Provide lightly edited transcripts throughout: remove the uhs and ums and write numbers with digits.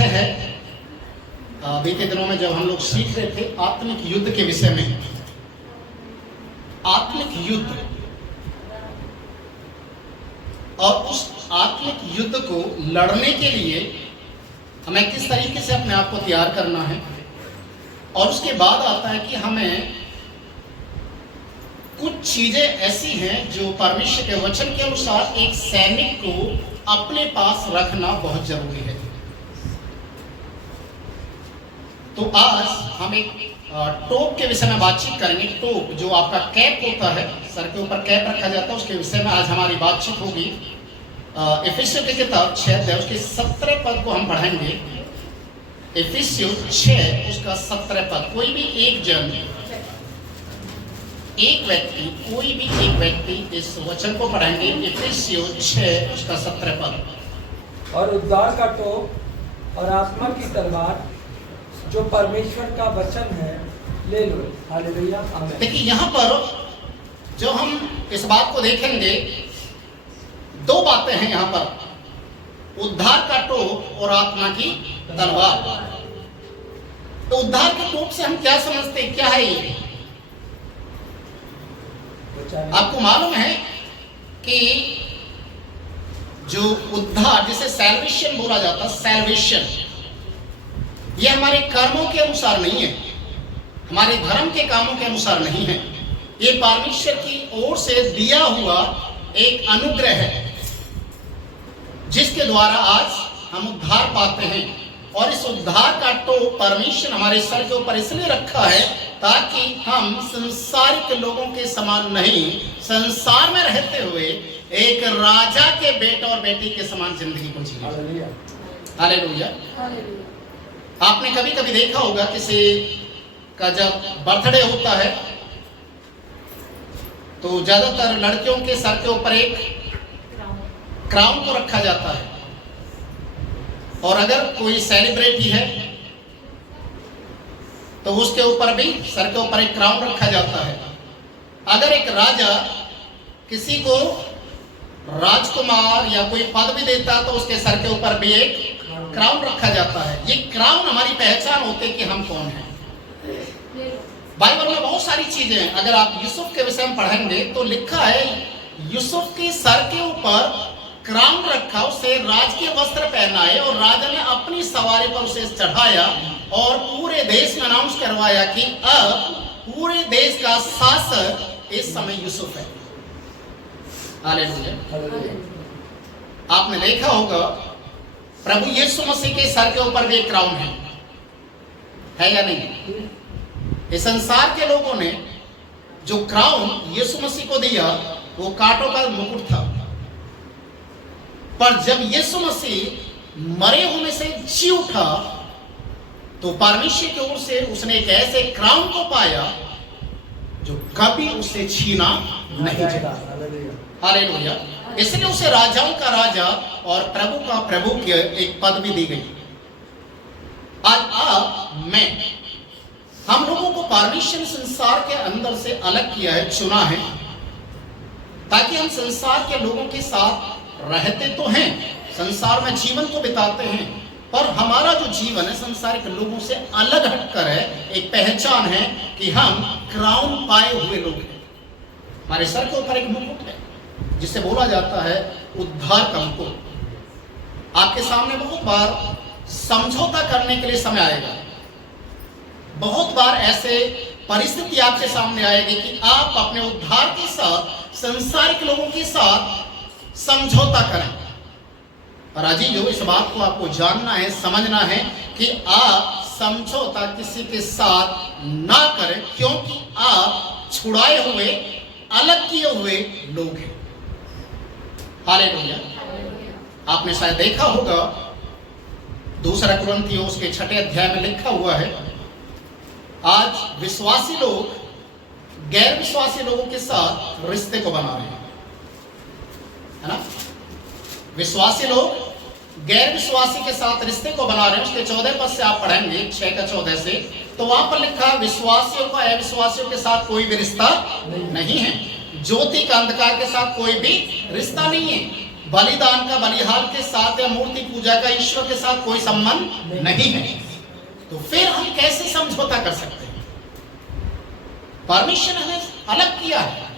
विषय है बीते दिनों में जब हम लोग सीख रहे थे आत्मिक युद्ध के विषय में। आत्मिक युद्ध और उस आत्मिक युद्ध को लड़ने के लिए हमें किस तरीके से अपने आप को तैयार करना है, और उसके बाद आता है कि हमें कुछ चीजें ऐसी हैं जो परमेश्वर के वचन के अनुसार एक सैनिक को अपने पास रखना बहुत जरूरी है। तो आज हम एक टोप के विषय में बातचीत करेंगे। टोप जो आपका कैप होता है, सर के ऊपर कैप रखा जाता है, उसके विषय में आज हमारी बातचीत होगी। इफिसियों की किताब 6 अध्याय उसके 17 पद को हम पढ़ेंगे। इफिसियों 6 उसका 17 पद। कोई भी एक जन, एक व्यक्ति, कोई भी एक व्यक्ति इस वचन को पढ़ेंगे। इफिसियों 6 उसका 17 पद। और उद्धार का टोप और आत्मा की तलवार जो परमेश्वर का वचन है ले लो। हालेलुया, आमीन। देखिए यहाँ पर जो हम इस बात को देखेंगे, दो बातें हैं यहाँ पर, उद्धार का टोप और आत्मा की तलवार। तो उद्धार के टोप से हम क्या समझते हैं, क्या है ये? आपको मालूम है कि जो उद्धार, जिसे सैल्वेशन बोला जाता है, सैल्वेशन ये हमारे कर्मों के अनुसार नहीं है, हमारे धर्म के कामों के अनुसार नहीं है। ये परमेश्वर की ओर से दिया हुआ एक अनुग्रह है जिसके द्वारा आज हम उद्धार पाते हैं। और इस उद्धार का टोप परमेश्वर हमारे सर के ऊपर इसलिए रखा है ताकि हम संसारिक लोगों के समान नहीं, संसार में रहते हुए एक राजा के बेटा और बेटी के समान जिंदगी को जिए। हालेलुया। आपने कभी कभी देखा होगा किसी का जब बर्थडे होता है तो ज्यादातर लड़कियों के सर के ऊपर एक क्राउन को रखा जाता है, और अगर कोई सेलिब्रिटी है तो उसके ऊपर भी सर के ऊपर एक क्राउन रखा जाता है। अगर एक राजा किसी को राजकुमार या कोई पद भी देता तो उसके सर के ऊपर भी एक क्राउन रखा जाता है। ये क्राउन हमारी पहचान होती है कि हम कौन हैं। बाइबल में बहुत सारी चीजें हैं। अगर आप यूसुफ के विषय में पढ़ेंगे तो लिखा है यूसुफ के सर के ऊपर क्राउन रखा, उसे राजकीय वस्त्र पहनाए और राजा ने अपनी सवारी पर उसे चढ़ाया और पूरे देश में अनाउंस करवाया कि अब पूरे देश का शासक इस समय यूसुफ है। हालेलुया। आपने देखा होगा प्रभु यीशु मसीह के सर के ऊपर भी एक क्राउन है या नहीं? इस संसार के लोगों ने जो क्राउन यीशु मसीह को दिया वो कांटों का मुकुट था, पर जब यीशु मसीह मरे हुए से जी उठा तो परमेश्वर की ओर से उसने एक ऐसे क्राउन को पाया जो कभी उसे छीना नहीं जाएगा। हालेलुया। इसलिए उसे राजाओं का राजा और प्रभु का प्रभु की एक पद भी दी गई। आज आप मैं, हम लोगों को परमेश्वर संसार के अंदर से अलग किया है, चुना है, ताकि हम संसार के लोगों के साथ रहते तो हैं, संसार में जीवन को बिताते हैं, पर हमारा जो जीवन है संसारिक लोगों से अलग हटकर है। एक पहचान है कि हम क्राउन पाए हुए लोग हैं। हमारे सर के ऊपर एक मुकुट है जिसे बोला जाता है उद्धार का मुकुट। आपके सामने बहुत बार समझौता करने के लिए समय आएगा, बहुत बार ऐसे परिस्थिति आपके सामने आएगी कि आप अपने उद्धार के साथ संसारिक लोगों के साथ समझौता करें। और अजीजों, इस बात को आपको जानना है, समझना है कि आप समझौता किसी के साथ ना करें, क्योंकि आप छुड़ाए हुए, अलग किए हुए लोग हैं। हालेलुया। आपने शायद देखा होगा 2 कुरिन्थियों उसके 6 अध्याय में लिखा हुआ है, आज विश्वासी लोग गैर विश्वासी लोगों के साथ रिश्ते को बना रहे हैं, है ना? विश्वासी लोग गैर विश्वासी के साथ रिश्ते को बना रहे हैं। उसके 14 पद से आप पढ़ेंगे, 6 का 14 से, तो वहां पर लिखा विश्वासियों का अविश्वासियों के साथ कोई भी रिश्ता नहीं है, ज्योति का अंधकार के साथ कोई भी रिश्ता नहीं है। बलिदान का बलिहार के साथ या मूर्ति पूजा का ईश्वर के साथ कोई संबंध नहीं है, तो फिर हम कैसे समझौता कर सकते हैं? परमेश्वर ने अलग किया है।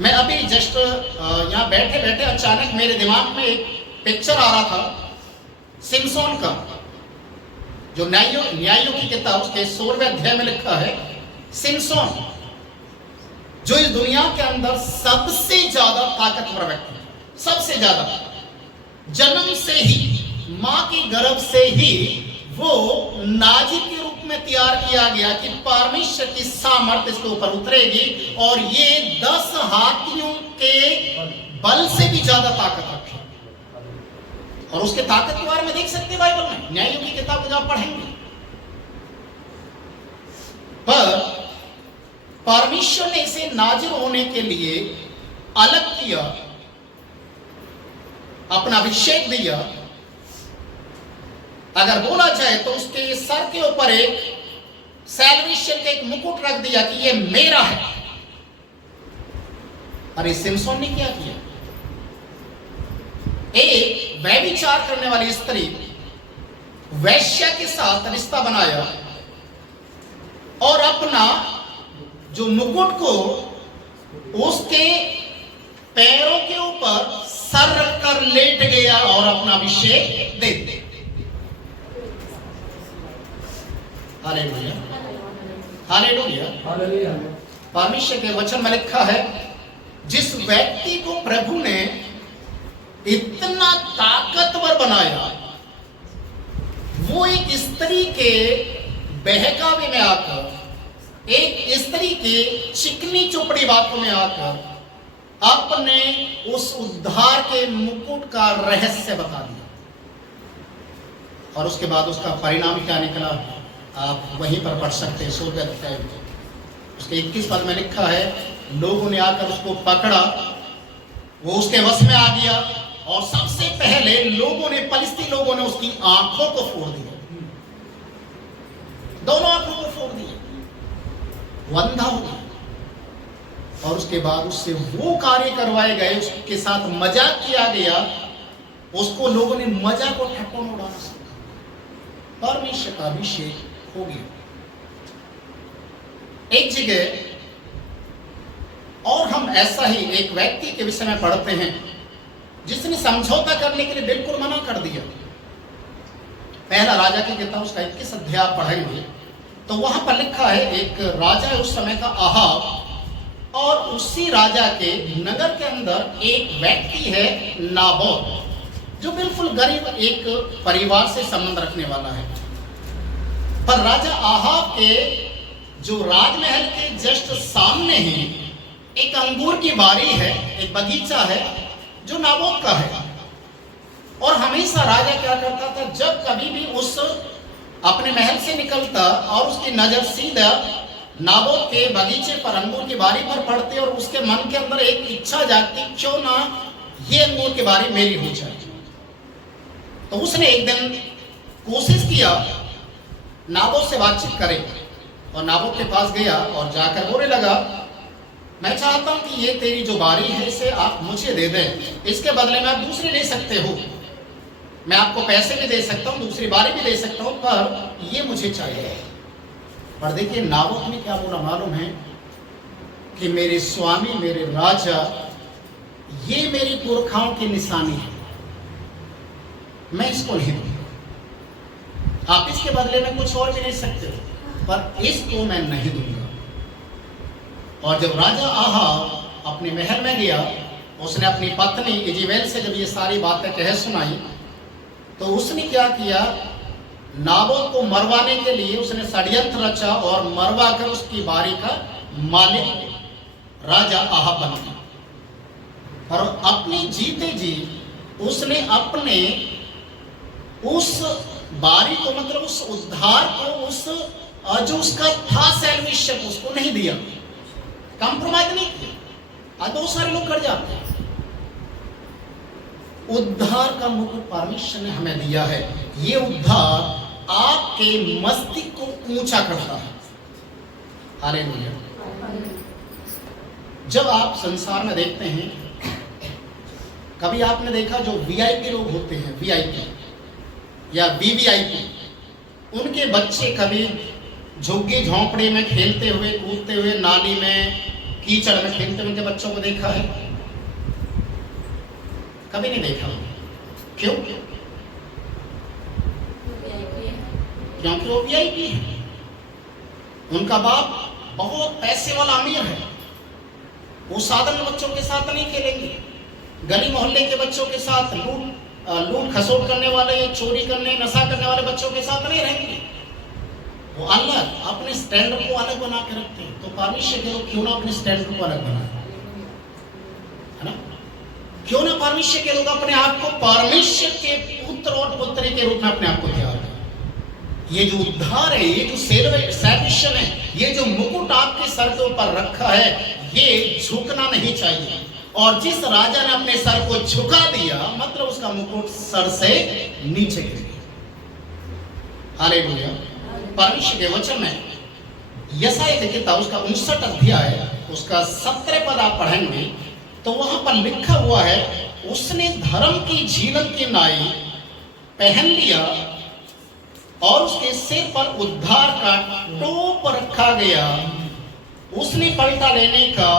मैं अभी जस्ट यहाँ बैठे बैठे अचानक मेरे दिमाग में एक पिक्चर आ रहा था सिमसोन का, जो न्यायों की किताब उसके 16वें अध्याय में लिखा है, सिमसोन जो इस दुनिया के अंदर सबसे ज्यादा ताकतवर व्यक्ति है, सबसे ज्यादा, जन्म से ही मां के गर्भ से ही वो नाजिर के रूप में तैयार किया गया कि परमेश्वर की सामर्थ इसके ऊपर उतरेगी और ये 10 हाथियों के बल से भी ज्यादा ताकत रखे। और उसके ताकत के बारे में देख सकते हैं बाइबल में, न्यायों की किताब को जब पढ़ेंगे। पर परमेश्वर ने इसे नाजिर होने के लिए अलग किया, अपना अभिषेक दिया। अगर बोला जाए तो उसके सर के ऊपर एक सैल्वेशन का एक मुकुट रख दिया कि ये मेरा है। अरे सिमसोन ने क्या किया? एक व्यभिचार करने वाली स्त्री वैश्या के साथ रिश्ता बनाया और अपना जो मुकुट को उसके पैरों के ऊपर सर रखकर लेट गया और अपना अभिषेक दे दिया। Hallelujah, hallelujah, hallelujah. परमेश्वर के वचन में लिखा है, जिस व्यक्ति को प्रभु ने इतना ताकतवर बनाया, वो एक स्त्री के बहकावे में आकर, एक स्त्री के चिकनी चुपड़ी बातों में आकर अपने उस उद्धार के मुकुट का रहस्य बता दिया। और उसके बाद उसका परिणाम क्या निकला, आप वहीं पर पढ़ सकते हैं। 16वें अध्याय उसके 21 पद में लिखा है, लोगों ने आकर उसको पकड़ा, वो उसके वश में आ गया और सबसे पहले फलिस्ती लोगों ने उसकी आंखों को फोड़ दिया, दोनों आंखों को फोड़ दिया, वो अंधा हो गया। और उसके बाद उससे वो कार्य करवाए गए, उसके साथ मजाक किया गया, उसको लोगों ने मजाक और ठट्ठों में उड़ाना सीखा। परमेश्वर का अभिषेक हो गया। एक जगह और हम ऐसा ही एक व्यक्ति के विषय में पढ़ते हैं जिसने समझौता करने के लिए बिल्कुल मना कर दिया। पहला राजा की किताब उसका 21 अध्याय पढ़ेंगे तो वहां पर लिखा है, एक राजा है उस समय का आहाब, और उसी राजा के नगर के अंदर एक व्यक्ति है नाबोत, जो बिल्कुल गरीब एक परिवार से संबंध रखने वाला है। पर राजा आहाब के जो राजमहल के जस्ट सामने ही एक अंगूर की बारी है, एक बगीचा है जो नाबोत का है। और हमेशा राजा क्या करता था, जब कभी भी उस अपने महल से निकलता और उसकी नजर सीधा नाबोत के बगीचे पर अंगूर की बारी पर पड़ते और उसके मन के अंदर एक इच्छा जागती, क्यों ना ये अंगूर की बारी मेरी हो जाए। तो उसने एक दिन कोशिश किया नाबोत से बातचीत करे, और नाबोत के पास गया और जाकर बोलने लगा, मैं चाहता हूं कि ये तेरी जो बारी है इसे आप मुझे दे दें, इसके बदले में आप दूसरी ले सकते हो, मैं आपको पैसे भी दे सकता हूं, दूसरी बारी भी दे सकता हूं, पर ये मुझे चाहिए। पर देखिए नाबोत ने क्या बोला मालूम है, कि मेरे स्वामी, मेरे राजा, ये मेरी पुरखाओं की निशानी है, मैं इसको नहीं दूंगा। आप इसके बदले में कुछ और भी ले सकते हो, पर इसको मैं नहीं दूंगा। और जब राजा आहाब अपने महल में गया, उसने अपनी पत्नी इजेबेल से जब ये सारी बातें कह सुनाई, तो उसने क्या किया, नाबोत को मरवाने के लिए उसने षड्यंत्र रचा और मरवा कर उसकी बारी का मालिक राजा आहाब बन गया। और अपने जीते जी उसने अपने उस बारी को, मतलब उस उद्धार को, उस जो उसका था सैल्वेशन, उसको नहीं दिया, कंप्रोमाइज नहीं किया। आज बहुत सारे लोग कर जाते हैं। उद्धार का मुकुट परमेश्वर ने हमें दिया है। ये उद्धार आपके मस्तिष्क को ऊंचा करता है। हालेलुया। जब आप संसार में देखते हैं कभी आपने देखा जो वीआईपी लोग होते हैं, वीआईपी या वीवीआईपी, उनके बच्चे कभी झुग्गी झोंपड़ी में खेलते हुए, कूदते हुए, नाली में, कीचड़ में खेलते हुए उनके बच्चों को देखा है? कभी नहीं देखा। क्यों? क्योंकि वो वीआईपी है। उनका बाप बहुत पैसे वाला अमीर है, वो साधारण बच्चों के साथ नहीं खेलेंगे, गली मोहल्ले के बच्चों के साथ, लूट खसोट करने वाले, चोरी करने, नशा करने वाले बच्चों के साथ नहीं रहेंगे। वो अलग अपने स्टैंडर्ड को अलग बना के रखते हैं। तो परमेश्वर के लोग क्यों ना अपने स्टैंडर्ड को अलग बनाए, है ना? क्यों ना परमेश्वर के लोग अपने आप को परमेश्वर के पुत्र और पुत्री के रूप में अपने आप को तैयार करें। ये जो उद्धार है, ये जो सैल्वेशन है, ये जो मुकुट आपके सर के ऊपर रखा है, ये झुकना नहीं चाहिए। और जिस राजा ने अपने सर को झुका दिया, मतलब उसका मुकुट सर से नीचे गिर गया। हालेलुया। परमेश्वर के वचन में यशायाह की किताब उसका 59 अध्याय उसका 17 पद आप पढ़ेंगे तो वहां पर लिखा हुआ है, उसने धर्म की झीलम की नाई पहन लिया और उसके सिर पर उद्धार का टोप रखा गया। उसने पलटा लेने का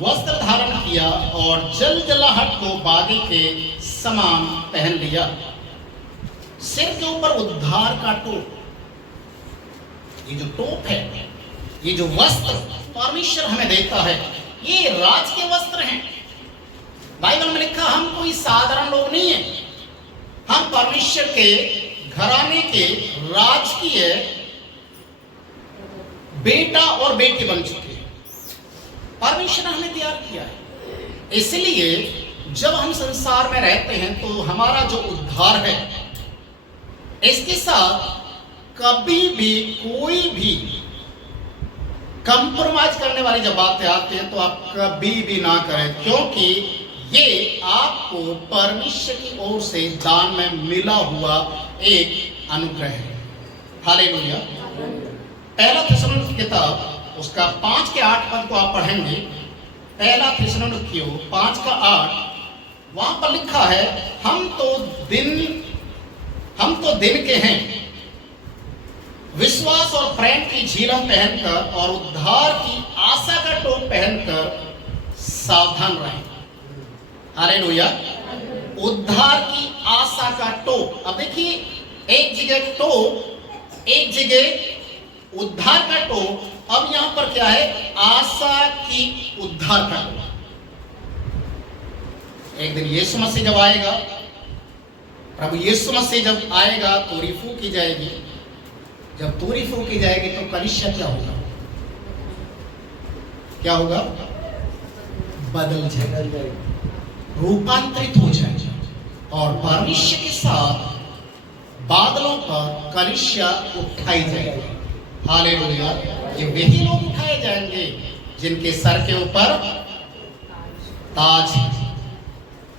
वस्त्र धारण किया और जलजलाहट को बागे के समान पहन लिया। सिर के ऊपर उद्धार का टोप, ये जो टोप है, ये जो वस्त्र परमेश्वर हमें देता है, ये राज के वस्त्र हैं। बाइबल में लिखा हम कोई साधारण लोग नहीं है, हम परमेश्वर के घराने के राजकीय बेटा और बेटी बन चुके हैं। परमेश्वर ने हमें तैयार किया है। इसलिए जब हम संसार में रहते हैं तो हमारा जो उद्धार है, इसके साथ कभी भी कोई भी कंप्रोमाइज करने वाली जब बातें आती हैं तो आप कभी भी ना करें, क्योंकि ये आपको परमेश्वर की ओर से दान में मिला हुआ एक अनुग्रह है। हालेलुया। पहला थिस्सलुनीक की किताब उसका 5 के 8 पद को आप पढ़ेंगे। पहला थिस्सलुनीकियों 5 का 8, वहां पर लिखा है, हम तो दिन के हैं, विश्वास और प्रेम की झीलम पहनकर और उद्धार की आशा का टोप पहनकर सावधान रहें। हालेलुया। उद्धार की आशा का टोप। अब देखिए, एक जगह टोप, एक जगह उद्धार का टोप, अब यहां पर क्या है? आशा की उद्धार का टोप। एक दिन यीशु मसीह जब आएगा, प्रभु यीशु मसीह जब आएगा, तोरी फूकी जाएगी। जब तोरी फूकी जाएगी तो कलीसिया क्या होगा? क्या होगा? बदल जाएगा, रूपांतरित हो जाएगा और परमेश्वर के साथ बादलों पर कलीसिया उठाई जाएगी। हालेलुया। ये वही लोग उठाए जाएंगे जिनके सर के ऊपर ताज है,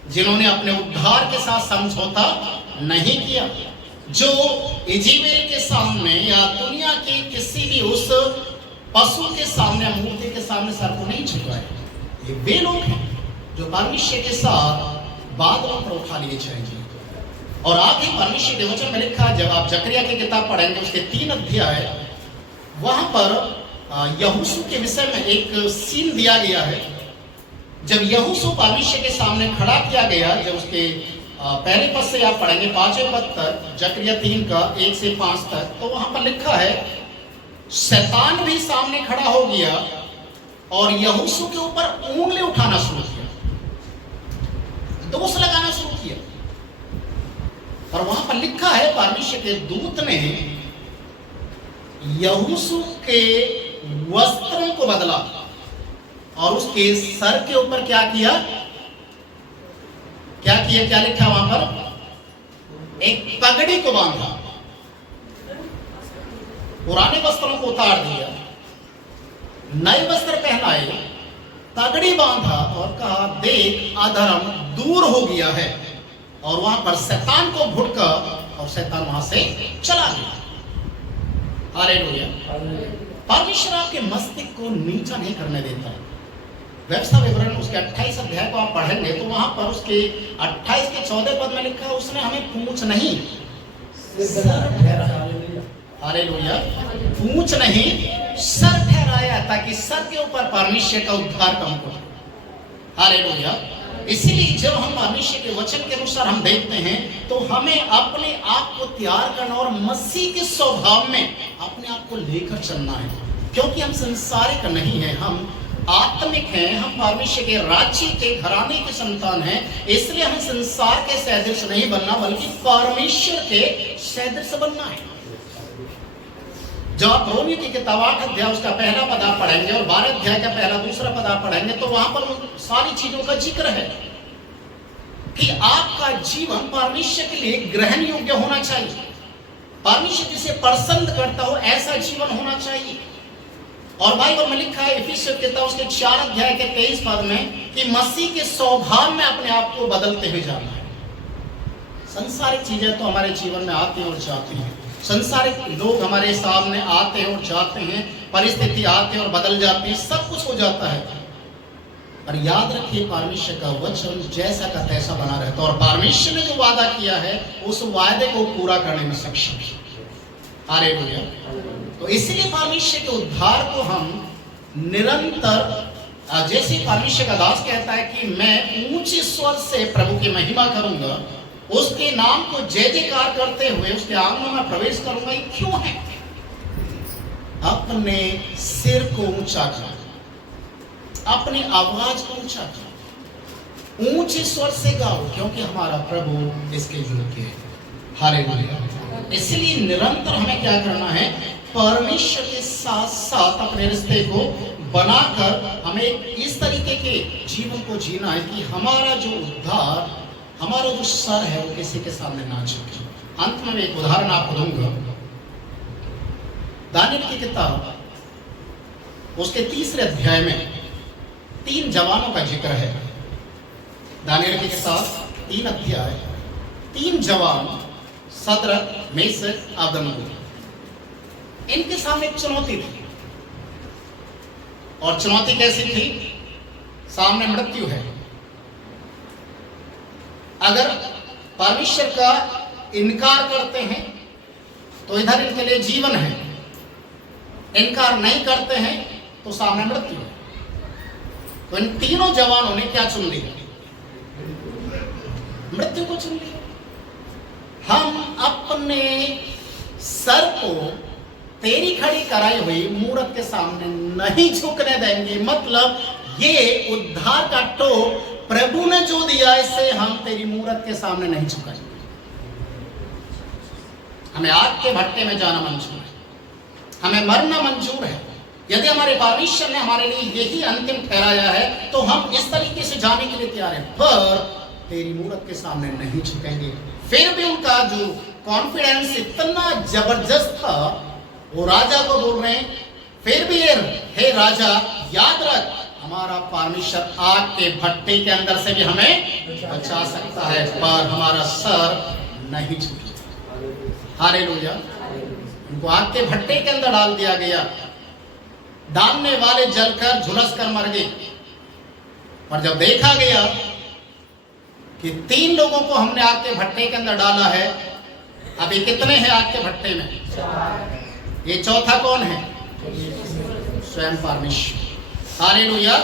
जिन्होंने अपने उद्धार के साथ समझौता नहीं किया, जो इज़ेबेल के सामने या दुनिया के किसी भी उस पशु के सामने, मूर्ति के सामने सर को नहीं झुकाए। ये वे लोग हैं जो परमेश्वर के साथ बादलों पर उठा लिए जाएंगे। और आगे परमेश्वर के वचन में लिखा है, जब आप जकरिया की किताब पढ़ेंगे उसके 3 अध्याय, वहां पर यहोशू के विषय में एक सीन दिया गया है। जब यहोशू परमेश्वर के सामने खड़ा किया गया, जब उसके पहले पद से आप पढ़ेंगे 5वें पद तक, जकरिया 3 का 1 से 5 तक, तो वहां पर लिखा है, शैतान भी सामने खड़ा हो गया और यहोशू के ऊपर उंगली उठाना शुरू किया, दोष लगाना शुरू किया। और वहां पर लिखा है, परमेश्वर के दूत ने यहोशू के वस्त्रों को बदला और उसके सर के ऊपर क्या किया? क्या लिखा वहां पर? एक पगड़ी को बांधा, पुराने वस्त्रों को उतार दिया, नए वस्त्र पहनाए, पगड़ी बांधा और कहा, देख अधर्म दूर हो गया है। और वहां पर शैतान को भुड़का और शैतान वहां से चला गया। हालेलुया। परमेश्वर आपके मस्तिष्क को नीचा नहीं करने देता, व्यवस्था विवरण उसके 28 अध्याय को आप पढ़ेंगे तो वहां पर उसके 28 के 14 पद में लिखा है, उसने हमें पूंछ नहीं सर ठहराया। हालेलुया। पूंछ नहीं सर ठहराया, ताकि सर के ऊपर परमेश्वर का उद्धार का मुकुट। हालेलुया। इसीलिए जब हम परमेश्वर के वचन के अनुसार हम देखते हैं तो हमें अपने आप को तैयार करना और मसीह के स्वभाव में अपने आप को लेकर चलना है, क्योंकि हम संसारिक नहीं हैं, हम आत्मिक हैं, हम परमेश्वर के राज्य के घराने के संतान हैं। इसलिए हमें संसार के सदृश नहीं बनना, बल्कि परमेश्वर के सदृश बनना है। जब आप रोमियो की किताब 8 अध्याय उसका पहला पद आप पढ़ेंगे और 12 अध्याय का पहला दूसरा पद आप पढ़ेंगे तो वहां पर उन सारी चीजों का जिक्र है कि आपका जीवन परमेश्वर के लिए ग्रहण योग्य होना चाहिए। परमेश्वर जिसे पसंद करता हो ऐसा जीवन होना चाहिए। और बाइबल में लिखा है इफिसियों की किताब उसके 4 अध्याय के 23 पद में कि मसीह के स्वभाव में अपने आप को बदलते हुए जाना है। संसारिक चीजें तो हमारे जीवन में आती और जाती हैं, संसारिक लोग हमारे सामने आते हैं और जाते हैं, परिस्थिति आते हैं और बदल जाती है, सब कुछ हो जाता है। पर याद रखिए परमेश्वर का वचन जैसा का तैसा बना रहता है और परमेश्वर ने जो वादा किया है उस वायदे को पूरा करने में सक्षम है। हालेलुया। तो इसलिए परमेश्वर के उद्धार को हम निरंतर, जैसे परमेश्वर का दास कहता है कि मैं ऊंचे स्वर से प्रभु की महिमा करूंगा, उसके नाम को जय जयकार करते हुए उसके आंगनों में प्रवेश करूंगा। ये क्यों है? अपने सिर को ऊंचा कर, अपनी आवाज को ऊंचा कर, ऊंचे स्वर से गाओ, क्योंकि हमारा प्रभु इसके योग्य है। हालेलुया। इसलिए निरंतर हमें क्या करना है? परमेश्वर के साथ साथ अपने रिश्ते को बनाकर हमें इस तरीके के जीवन को जीना है कि हमारा जो उद्धार, हमारा जो सर है वो किसी के सामने ना झुके। अंत में एक उदाहरण आपको दूंगा। दानियल की किताब उसके 3 अध्याय में 3 जवानों का जिक्र है। दानियल की किताब 3 अध्याय, 3 जवान सदरक, मेशक, अबेदनगो, इनके सामने एक चुनौती थी। और चुनौती कैसी थी? सामने मृत्यु है। अगर परमेश्वर का इनकार करते हैं तो इधर इनके लिए जीवन है, इनकार नहीं करते हैं तो सामने मृत्यु है। तो इन तीनों जवानों ने क्या चुन लिया? मृत्यु को चुन लिया। हम अपने सर को तेरी खड़ी कराई हुई मूरत के सामने नहीं झुकने देंगे। मतलब ये उद्धार का टोक प्रभु ने जो दिया, इसे हम तेरी मूरत के सामने नहीं झुकाएंगे। हमें आग के भट्टे में जाना मंजूर है, हमें मरना मंजूर है। यदि हमारे परमेश्वर ने हमारे लिए यही अंतिम ठहराया है तो हम इस तरीके से जाने के लिए तैयार हैं, पर तेरी मूरत के सामने नहीं झुकेंगे। फिर भी उनका जो कॉन्फिडेंस इतना जबरदस्त था, वो राजा को बोल रहे हैं, फिर भी हे राजा याद रख, हमारा परमेश्वर आग के भट्टे के अंदर से भी हमें बचा सकता है, पर हमारा सर नहीं झुकेगा। हालेलुया। उनको आग के भट्टे के अंदर डाल दिया गया। डालने वाले जलकर झुलस कर मर गए। पर जब देखा गया कि 3 लोगों को हमने आग के भट्टे के अंदर डाला है, अभी कितने हैं आग के भट्टे में? 4। ये चौथा कौन है? स्वयं परमेश्वर। हालेलुया।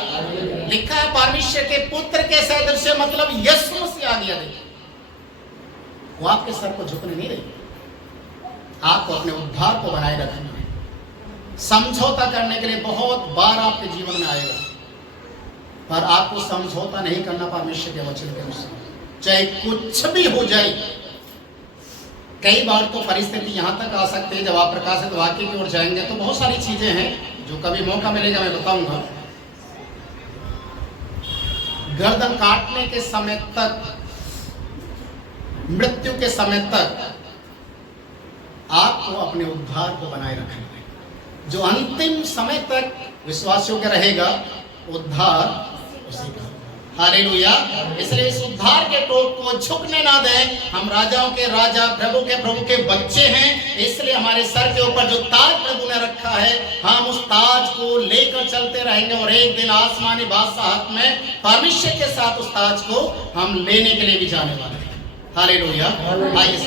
लिखा है परमेश्वर के पुत्र के सदृश, मतलब यीशु मसीह आ गया। देखिए, वो आपके सर को झुकने नहीं देगी। आपको अपने उद्धार को बनाए रखना है। समझौता करने के लिए बहुत बार आपके जीवन में आएगा, पर आपको समझौता नहीं करना परमेश्वर के वचन के अनुसार, चाहे कुछ भी हो जाए। कई बार तो परिस्थिति यहां तक आ सकती है, जब आप प्रकाशित वाक्य की ओर जाएंगे तो बहुत सारी चीजें हैं जो कभी मौका मिलेगा मैं बताऊंगा। गर्दन काटने के समय तक, मृत्यु के समय तक आपको अपने उद्धार को बनाए रखना है। जो अंतिम समय तक विश्वासियों का रहेगा, उद्धार उसी का। हालेलुया। इसलिए इस उद्धार के टोप को झुकने ना दें। हम राजाओं के राजा, प्रभु के बच्चे हैं। इसलिए हमारे सर के ऊपर जो ताज प्रभु ने रखा है, हम उस ताज को लेकर चलते रहेंगे और एक दिन आसमानी बादशाहत में परमेश्वर के साथ उस ताज को हम लेने के लिए भी जाने वाले हैं। हालेलुया। आइए